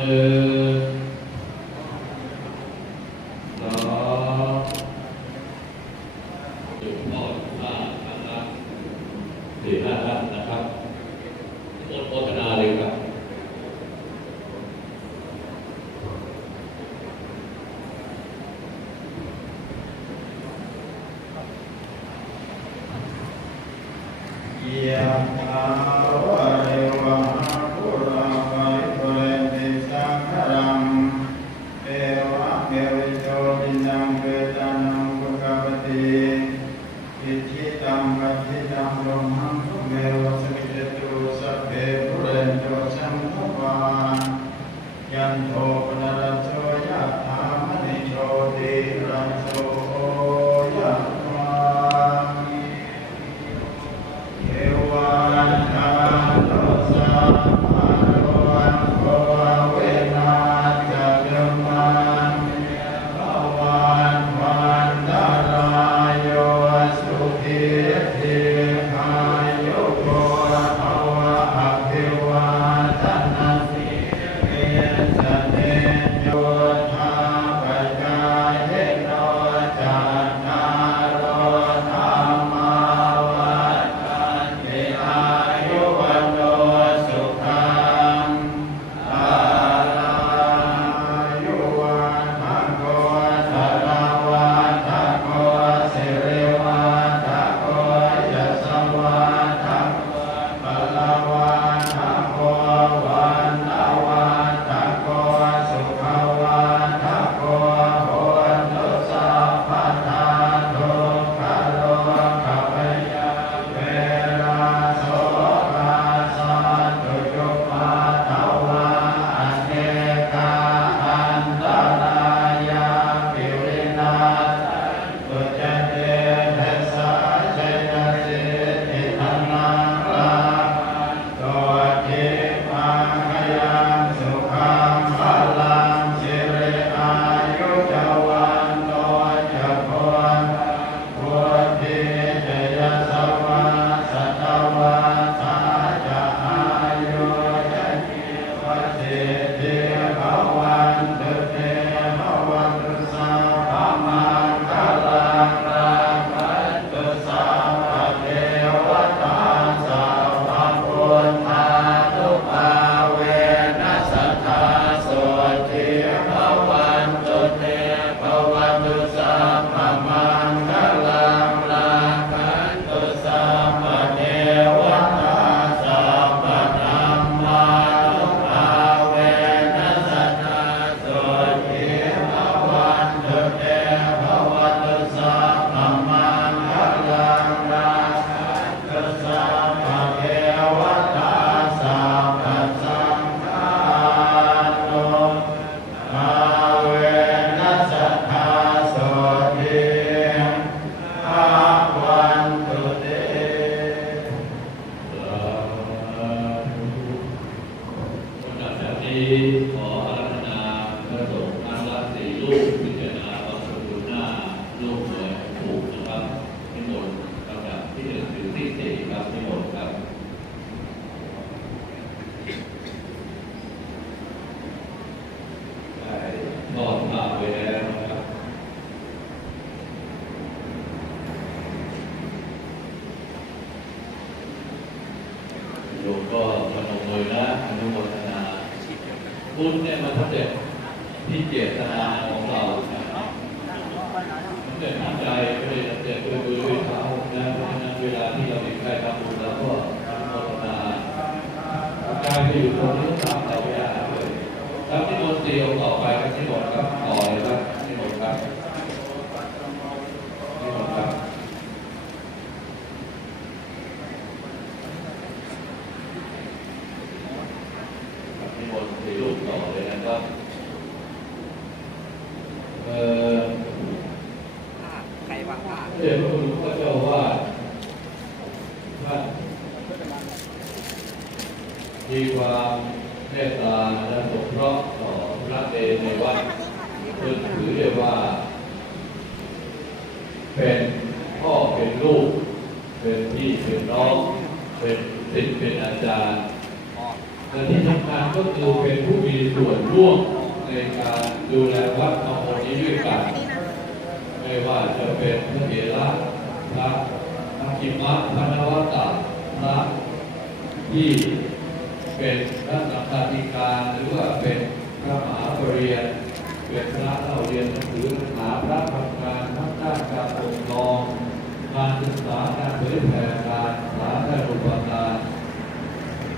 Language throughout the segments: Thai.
and uh, Oh. การไปอยู่ตรงนี้ทำอะารไม่ได้เลยแล้ที่บดนเดียงต่อไปที่บมดครับต่อเลยครับที่บมดครับ ว่าจะเป็นพระเถระพระนักกิมะพระนวัตตพระที่เป็นพระสังฆาธิการหรือว่าเป็นพระมหาปรริญญาเป็นพระเราเรียนหนังสือศึกษาพระทำงานทั้งด้านการปกครองการศึกษาการเผยแผ่การสาธารณูปการ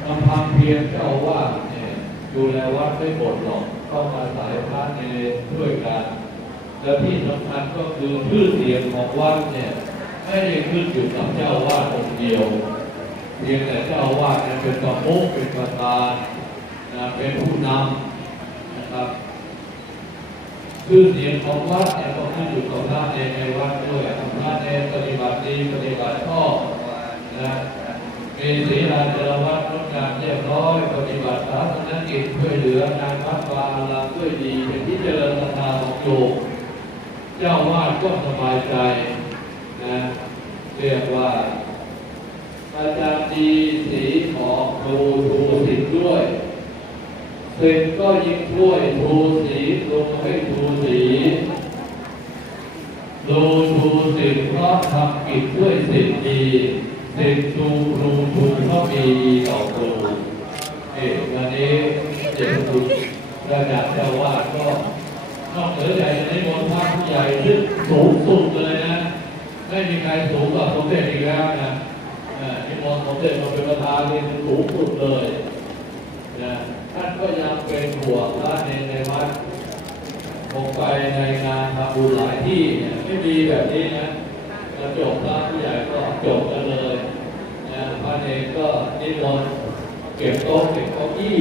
ลำพังเพียงเจ้าอาวาเนี่ยดูแลวัดไม่หมดหรอกต้องอาศัยพระเนรช่วยกัน และที่สำคัญก็คือชื่อเสียงของวัดเนี่ยไม่ได้ขึ้นอยู่กับเจ้าวาสองค์เดียว เพียงแต่เจ้าวาสเนี่ยเป็นประมุขเป็นประธานนะเป็นผู้นำนะครับชื่อเสียงของวัดเนี่ยก็ขึ้นอยู่กับพระเนรในวัดด้วยพระเนรปฏิบัติดีปฏิบัติชอบนะมีศีลาจารวัดงดงามเรียบร้อย ปฏิบัติศาสนกิจช่วยเหลืองานวัดวาอามด้วยดีเป็นที่เจริญศรัทธาของโยม เจ้าวาดก็สบายใจนะเรียกว่าอาจารย์ดีสีขอครูทูสิทธิ์ด้วยสิทธ์ก็ยิ่งช่วยทูสีลงให้ทูสีดูทูสิทธิ์เพราะทำกิจด้วยสิทธิ์ดีสิทธ์ทูครูทูเพราะมีต่อครูเอ๊ะวันนี้เด็กคุณระดับเจ้าวาดก็ นอกเหนือจากจะได้มนต์พระผู้ใหญ่ซึ่สูงสุดเลยนะ ไม่มีใครสูงกว่าสมเด็จอีกแล้วนะเอ่อนิมนต์สมเด็จมาเป็นประธานนี่สูงสุดเลยนะท่านก็ยังเป็นห่วงพระในในวัดผมไปในงานทำบุญหลายที่เนี่ยไม่มีแบบนี้นะกระจบพระผู้ใหญ่ก็จบกันเลยนะพระเนรก็นิมนต์เก็บโต๊ะเก็บเก้าอี้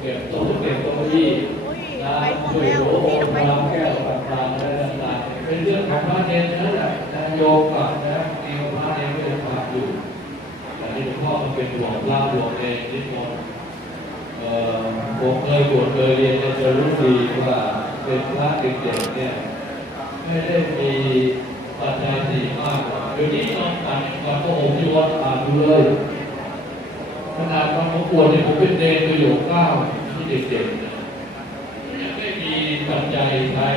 เก็บโต๊ะเก็บเก้าอี้ ช่วยโอ้โหน้ำแก้ต่างๆอะไรต่างๆเป็นเรื่องของพระเนรนั่นแหละโยมกับนะมีพระเนรก็ยังฝากอยู่แต่นี่หลวงพ่อมันเป็นห่วงเล่าห่วงเองนิดนึงเอ่อผมเคยบวชเคยเรียนจะรู้ดีว่าเป็นพระเด็กๆเนี่ยไม่ได้มีปัจจัยสี่มากเดี๋ยวนี้น้องอ่านก่อนก็ผมที่วัดอ่านดูเลยขนาดตอนผมบวชเนี่ยผมเป็นเดนประโยคเก้าที่เด็กๆ ปัจจัยใช้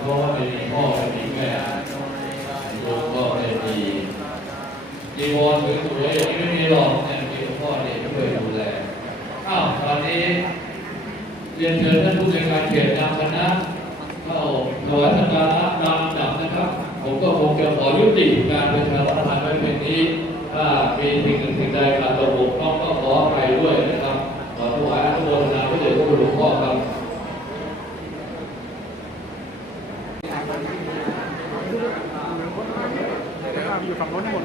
เพราะว่าไม่มีพ่อไม่มีแม่โยมก็ไม่มีจีวรสวยๆอย่างนี้ไม่มีหรอกเนี่ยมีพ่อเนี่ยช่วยดูแลอ้าวตอนนี้เรียนเชิญท่านผู้ในวยการเขตนำคณะเข้าถวายสักการะนำดับนะครับ ผมก็คงจะขอยุติการประชาสัมพันธ์ไว้เพียงนี้ถ้ามีสิ่งหนึ่งสิ่งใดขาดตกบกพร่องก็ขออภัยด้วยนะครับขอถวายอนุโมทนาพระเดชพระคุณหลวงพ่อครับ อยู่ฝั่งโน้นหมด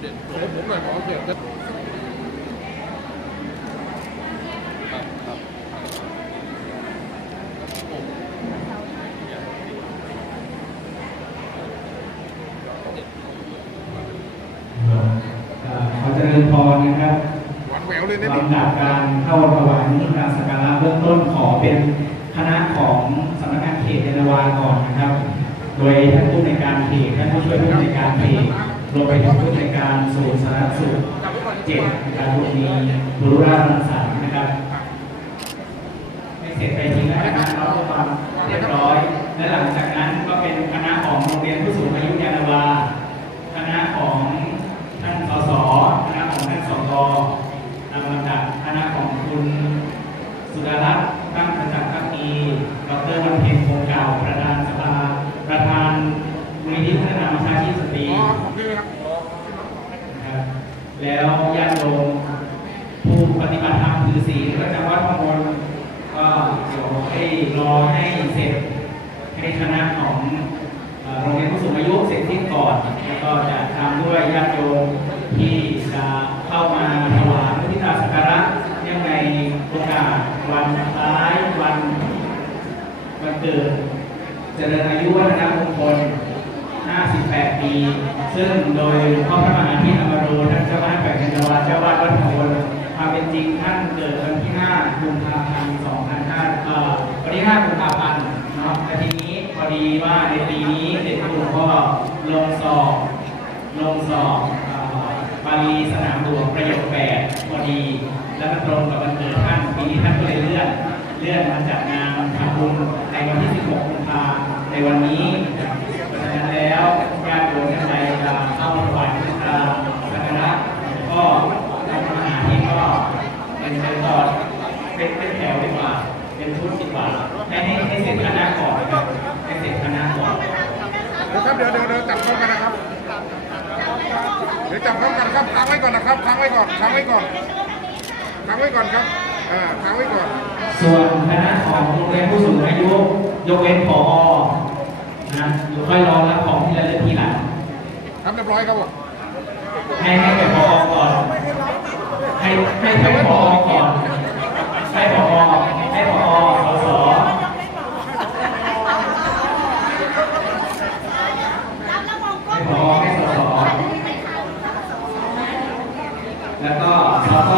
เดี๋ยวผมหน่อยขอเก็บขอเจริญพรนะครับหวานแหวว เลยนะลำดับการเข้าถวายนิการสักการะเบื้องต้นขอเป็นคณะของสำนักงานเขตยานาวาก่อนนะครับ โดยท่านผู้ในการเขตท่านผู้ช่วยผู้ในการเขตรวมไปถึงผู้ในการศูนย์สาธารณสุขเจ็ดการบุรีบุรุราช ปฏิบัติธรรมคือศีลประจำวัดทองบนก็เดี๋ยวให้รอให้เสร็จให้คณะของโรงเรียนผู้สูงอายุเสร็จที่ก่อน แล้วก็จะทำด้วยญาติโยมที่จะเข้ามาถวายพระพิธาสักการะเนื่งในโอกาสวันคล้ายวันวันเกิดเจริญอายุวัฒนมงคล 58 ปี ซึ่งโดยพ่อพระมหาพิธามรูท่านเจ้าบ้าดแปดจันทวาเจ้าวาดวัดทอง ความเป็นจริงท่านเกิดวันที่5กุมภาพันธ์2500เอ่อวันที่5กุมภาพันธ์เนาะแต่ทีนี้พอดีว่าในปีนี้เด็กกลุ่มก็ลงสอบลงสอบปาลีสนามหลวงประโยคแปดพอดี แล้วมันตรงกับวันเกิดท่านปีนี้ท่านก็เลยเลื่อนเลื่อนมาจัดงานทำบุญในวันที่ 16กุมภาในวันนี้างไว้ก่อนนะครับค้างไว้ก่อนค้างไว้ก่อนค้างไว้ก่อนครับอ่าค้างไว้ก่อน ส่วนคณะของโรงเรียนผู้สูงอายุยกเว้นผอนะเดี๋ยวค่อยรอรับของที่เระลึกทีหลังทำเรียบร้อยครับผมให้ให้ไปพอก่อน ให้ให้ไปพอก่อนให้พอให้พอ แล้วก็สกข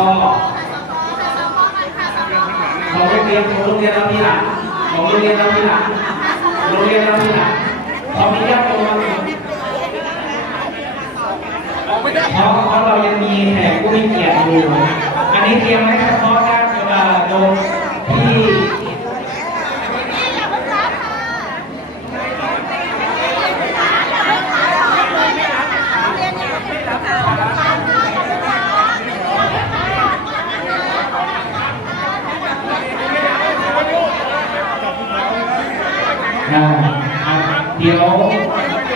องโรงเรียนของโรงเรียนเรามีหลังของโรงเรียนเรามีหลังโรงเรียนเรามีหลังพอมีญาติโยมเพราะเพราะเรายังมีแขกุ้งเกียรติอยู่ อันนี้เตรียมไว้เฉพาะญาติโยมที่ ได้เดี๋ยวไปที่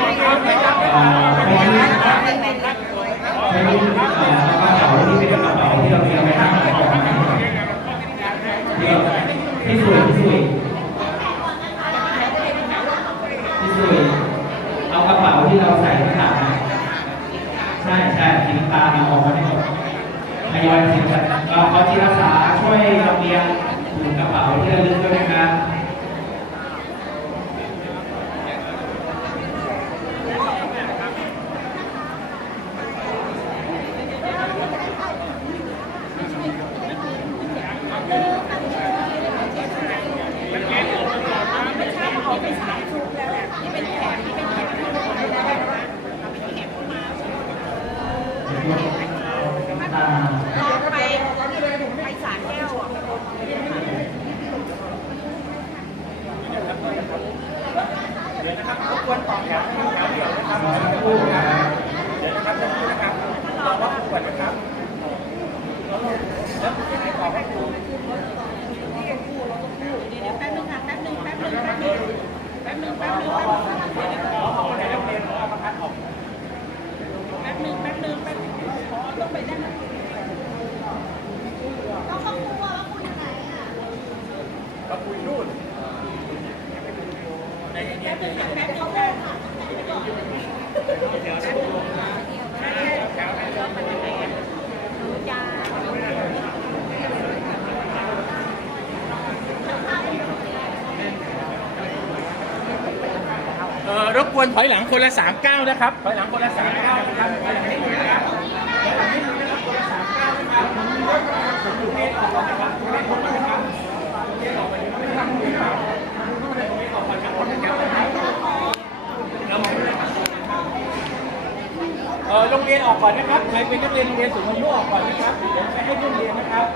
ไปที่กระเป๋าที่เป็นกระเป๋าที่เราเตรียมไว้ตั้งแต่ก่อนเดี๋ยวที่สวยที่สวยที่สวยเอากระเป๋าที่เราใส่ข้างหลังใช่ใช่สีน้ำตาลเออกมาได้หมดทยอยสิครับเราขอจิรอาสาช่วยลำเลียงถุงกระเป๋าที่เราลืมได้นะ ก่อนนะครับ อ่อรบกวนถอยหลังคนละสามก้าวนะครับ ถอยหลังคนละสามก้าวนะครับถอยหลังนิดนึงนะครับถอยหลังนิดนึงนะครับคนละสามก้านะครับผมอยู่เมตรออกก่อนนะครับเมตรออกก่อนนะครับเมตรออกก่อนนะครับเมตรออกก่อนนะครับเมตรออกก่อนนะครับโรงเรียนออกก่อนนะครับใครเป็นนักเรียนโรงเรียนสูงอายุออกก่อนนะครับเดี๋ยวไม่ให้ร่วมเรียนนะครับ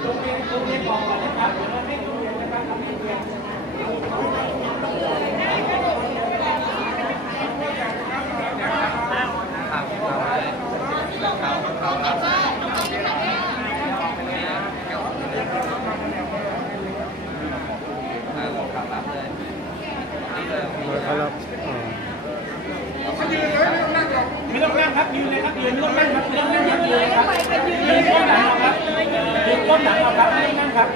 โรงเรียนโรงเรียนออกก่อนนะครับเดี๋ยวเราให้โรงเรียนนะครับทำให้เรียน ไม่ต้องนั่งครับยืนเลยครับยืนไม่ต้องนั่งครับไม่ต้องนั่งครับยืนเลยครับยืนก้มหลังเอาครับยืนก้มหลังเอาครับไม่ต้องนั่งครับ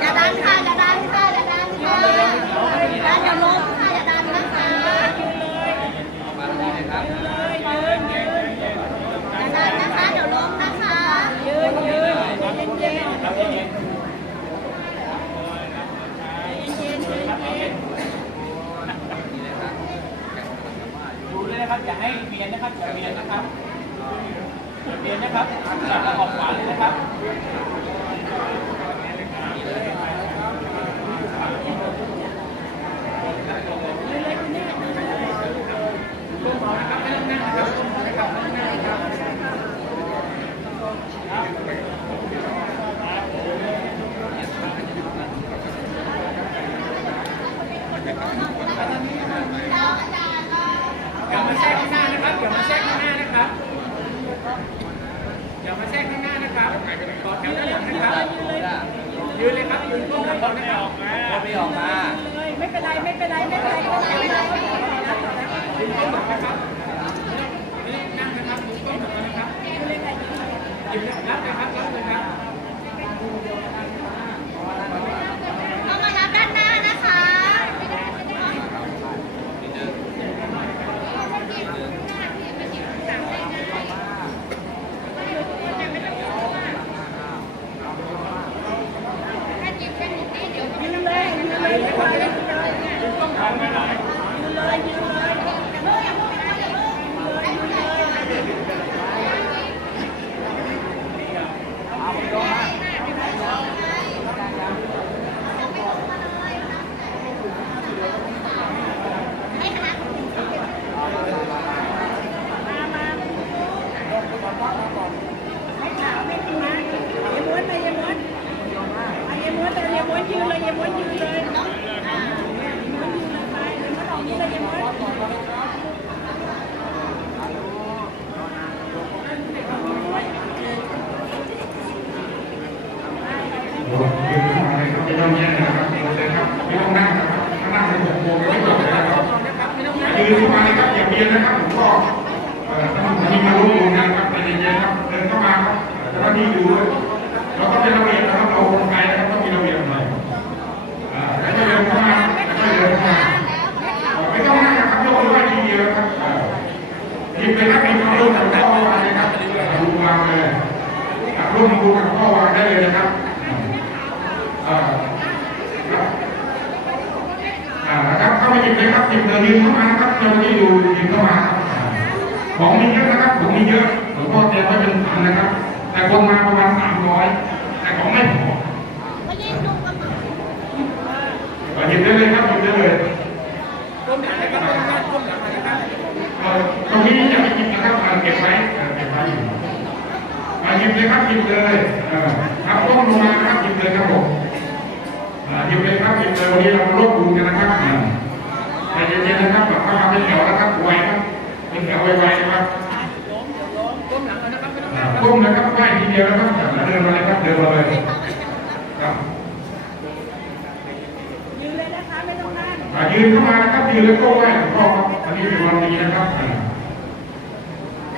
อย่าดันค่ะอย่าดันค่ะอย่านค่ะ ทะเบียนนะครับทะเบียนนะครับจับแล้วออกขวาเลยนะครับ อย่ามาแทรกข้างหน้านะครับ อย่ามาแทรกข้างหน้านะครับ อย่ามาแทรกข้างหน้านะครับต่อแถวด้านหลังนะครับ ยืนเลยครับ ยืนร่วมกันก่อนนะครับไม่ออกมาเลยไม่เป็นไร ไม่เป็นไร ไม่เป็นไรไม่เป็นไรยืนร่วมกันนะครับไม่ต้องนั่งนะครับยืนร่วมกันนะครับยืนเลยรับเลยครับรับเลยครับ ต้องมารับด้านหน้านะคะ ยืนเลยยืนเลยยืนเลยยืนเลยยืนเลยยืนเลย ไม่ขาวไม่ขาวเยม้วนไปเยม้วนเอาเยม้วนแต่เยม้วนยืนเลยเยม้วนยืนเลยอ่าเยม้วนยืนเลยไปเยม้วนออกนี้เลยเยม้วน โอ้โหยืนขึ้นมาเลยครับไม่ต้องแย่งนะครับเชิญครับไม่ต้องนั่งนะครับถ้านั่งเป็นหกโมงไม่จบเลยนะครับยืนขึ้นมาเลยครับอย่าเบียดนะครับผมก็เอ่อท่านที่มาร่วมวงงานครับใจเย็นๆครับเดินเข้ามาครับเจ้าหน้าที่อยู่ด้วยเราต้องเป็นระเบียบนะครับเราคนไทยนะครับต้องมีระเบียบหน่อยอ่าแล้วจะเดินเข้ามาแล้วจะเดินเข้ามาไม่ต้องนั่งนะครับยกมือไหว้ทีเดียวครับอ่าหยิบไปครับหยิบมาร่วมกับพ่อวางเลยครับดูวางเลยอ่าร่วมดูกับพ่อวางได้เลยนะครับ อ่าครับอ่าครั บเข้ามาหยิบเลยครับหยิบเลยยืนเข้ามานะครับเจ้าหน้าที่ดูยืนเข้ามาครับของมีเยอะนะครับของมีเยอะหลวงพ่อเตรียมไว้เป็นพันนะครับ แต่คนมาประมาณสามร้อยแต่ของไม่พออ่าหยิบได้เลยครับหยิบได้เลยก้มหลังนะครับก้น้าก้มหลังนะครับตรงนี้อย่าไปหยิบนะครับเก็บไว้เก็บไว้อยู่อ่าหยิบเลยครับหยิบเลยครับก้มลงมาครับหยิบเลยครับผมหยิบเลยครับหยิบเลยวันนี้เรารวบรวมกันนะครับ เย็นๆนะครับแบบเข้ามาเป็นแถวนะครับไวครับเป็นแถวไวๆนะครับก้มหลังเลยนะครับไม่ต้องอ่านั่งครับก้มนะครับไหวทีเดียวนะครับเดินมาเลยครับเดินมาเลยครับยืนเลยนะคะไม่ต้องนั่งยืนเข้ามานะครับยืนแล้วก็ไหว้หลวงพ่อครับอันนี้เป็นวันดีนะครับ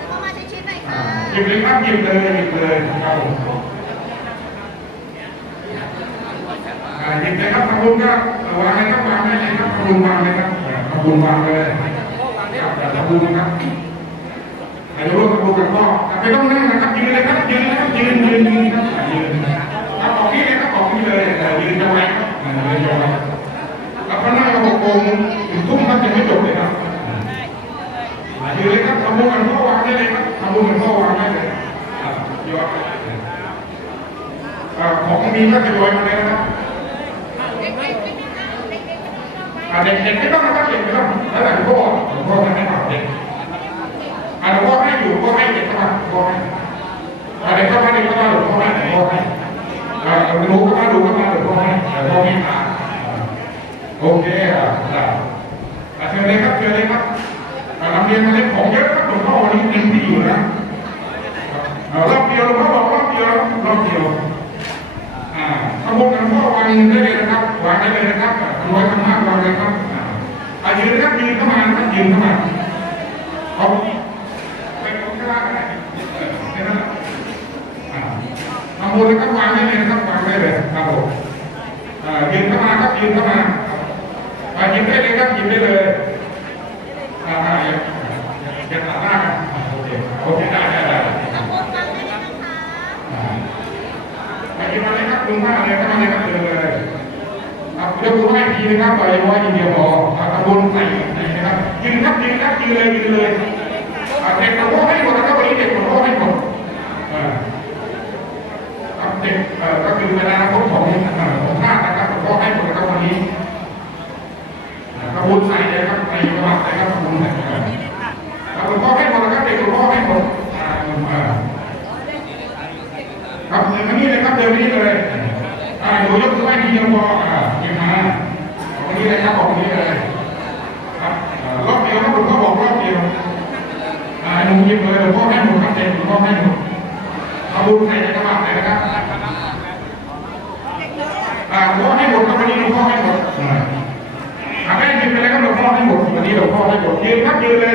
เข้ามาชิดๆหน่อยค่ะหยิบเลยครับหยิบเลยหยิบเลยครับผม อ่าหยิบเลยครับทำบุญก็วางเลยครับวางได้เลยครับทำบุญวางเลยครับขอ่าทำบุญวางเลยครับทำบุญครับอาจจะร่วมกับครูกับพ่อไม่ต้องนั่งนะครับยืนเลยครับยืนนะครับยืนยืนยืนครับยืนครับออกนี่เลยครับออกนี่เลยยืนจะไว้ครับยืนจะไว้แล้วก็นั่งกระหกโมงถึงทุ่มครับยังไม่จบเลยครับยืนเลยครับทำบุญกับพ่อวางได้เลยครับทำบุญกับพ่อวางได้เลยอ่ายอดของมีก็จะโรยมาเลยนะครับ อ่าเด็กๆไม่ต้องนะครับเด็กไม่ต้องแล้วแต่หลวงพ่อหลวงพ่อจะให้ฝากเด็กอ่าหลวงพ่อให้อยู่ก็ให้เด็กเข้ามาหลวงพ่อให้อ่าเด็กเข้ามาเด็กเข้ามาหลวงพ่อให้หลวงพ่อให้อ่าหนูเข้ามาดูเข้ามาหลวงพ่อให้หลวงพ่อให้มาโอเคอะได้อ่าเชิญเลยครับเชิญเลยครับอ่านำเรียนมาเล่นของเยอะครับหลวงพ่อวันนี้เต็มที่อยู่นะรอบเดียวหลวงพ่อบอกรอบเดียวรอบเดียวาขบวนกันพ่อวางได้เลยนะครับวางได้เลยนะครับอ่ารวยธรรมะวางเลยครับอายืนะครับยืนเข้ามานะครับยืนเข้ามาเอาไปตรงกลางก็ได้เออแค่นั้นแหละอ่าทำบุญนะครับวางได้เลยนะครับวางได้เลยครับผมอายืนเข้ามาครับยืนเข้ามาอาหยิบได้เลยครับหยิบได้เลยอ่าอย่าอย่าตัดหน้านอ่าโอเคโอเคได้ ลยครับลุงมาเลยเข้ามาเลยครับเดินเลยครับยกมือไหว้ทีนะครับต่อยไหว้ทีเดียวพออ่าทำบุญใส่ไหนนะครับยืนครับยืนครับยืนเลยยืนเลยอาเด็กหลวงพ่อให้หมดนะครับวันนี้เด็กหลวงพ่อให้หมดครับเด็กก็คือเป็นอนาคตของเอ่อของชานะครับหลวงพ่อให้หมดนะครับวันนี้อ่ากระบุญใส่เลยครับในจังหวัดนะครับกระบุญใส่นครับหลวงพ่อให้หมดนะครับเด็กหลวงพ่อให้หมดครับเดินมานี่เลยครับเดินมานี่เลย อ่าหนูยกมือไหว้ทีเดียวพออ่าเก็บมาวันนี้เลยครับบอกวันนี้เลยครับอ่อรอบเดียวนะผมก็บอกรอบเดียวอ่าหนุ่มยิ้มเลยหลวงพ่อให้หนุ่มครับเด็กหลวงพ่อให้หนุ่มเอาบุญใส่ในกระบะเลยนะครับอ่าหลวงพ่อให้หมดครับวันนี้หลวงพ่อให้หมดอ่าอ่าแม่ยืนไปแล้วครับหลวงพ่อให้หมดวันนี้หลวงพ่อให้หมดยืนครับยืนเลย